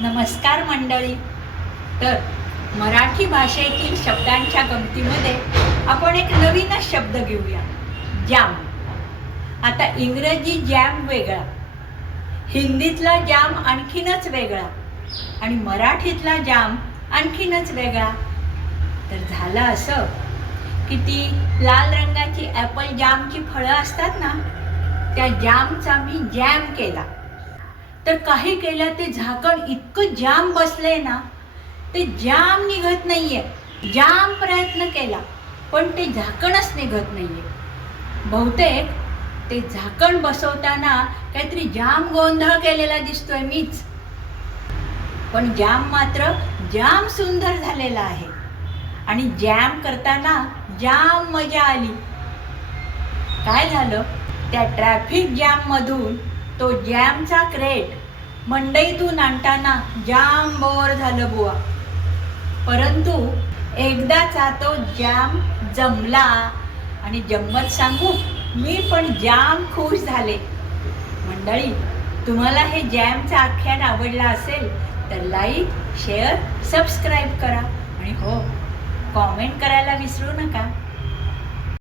नमस्कार मंडळी. तर मराठी भाषेतील शब्दांच्या गमतीमध्ये आपण एक नवीनच शब्द घेऊया, जाम. आता इंग्रजी जॅम वेगळा, हिंदीतला जाम आणखीनच वेगळा आणि मराठीतला जाम आणखीनच वेगळा. तर झालं असं की ती लाल रंगाची ॲपल जामची फळं असतात ना, त्या जामचा मी जॅम केला. तर काही केलं ते झाकण इतकं जाम बसले ना, ते जाम निघत नाहीये. जाम प्रयत्न केला पण ते झाकणच निघत नाहीये. बहुतेक ते झाकण बसवताना काहीतरी जाम गोंधळ केलेला दिसतोय मीच. पण जाम मात्र जाम सुंदर झालेला आहे आणि जॅम करताना जाम मजा आली. काय झालं, त्या ट्रॅफिक जॅम मधून तो जॅमचा क्रेट मंडईतून आणताना जाम बोर झालं बुवा. परंतु एकदाचा तो जॅम जमला आणि गंमत सांगू, मी पण जाम खुश झाले. मंडळी, तुम्हाला हे जॅमचं आख्यान आवडलं असेल तर लाईक, शेअर, सबस्क्राईब करा आणि हो, कॉमेंट करायला विसरू नका.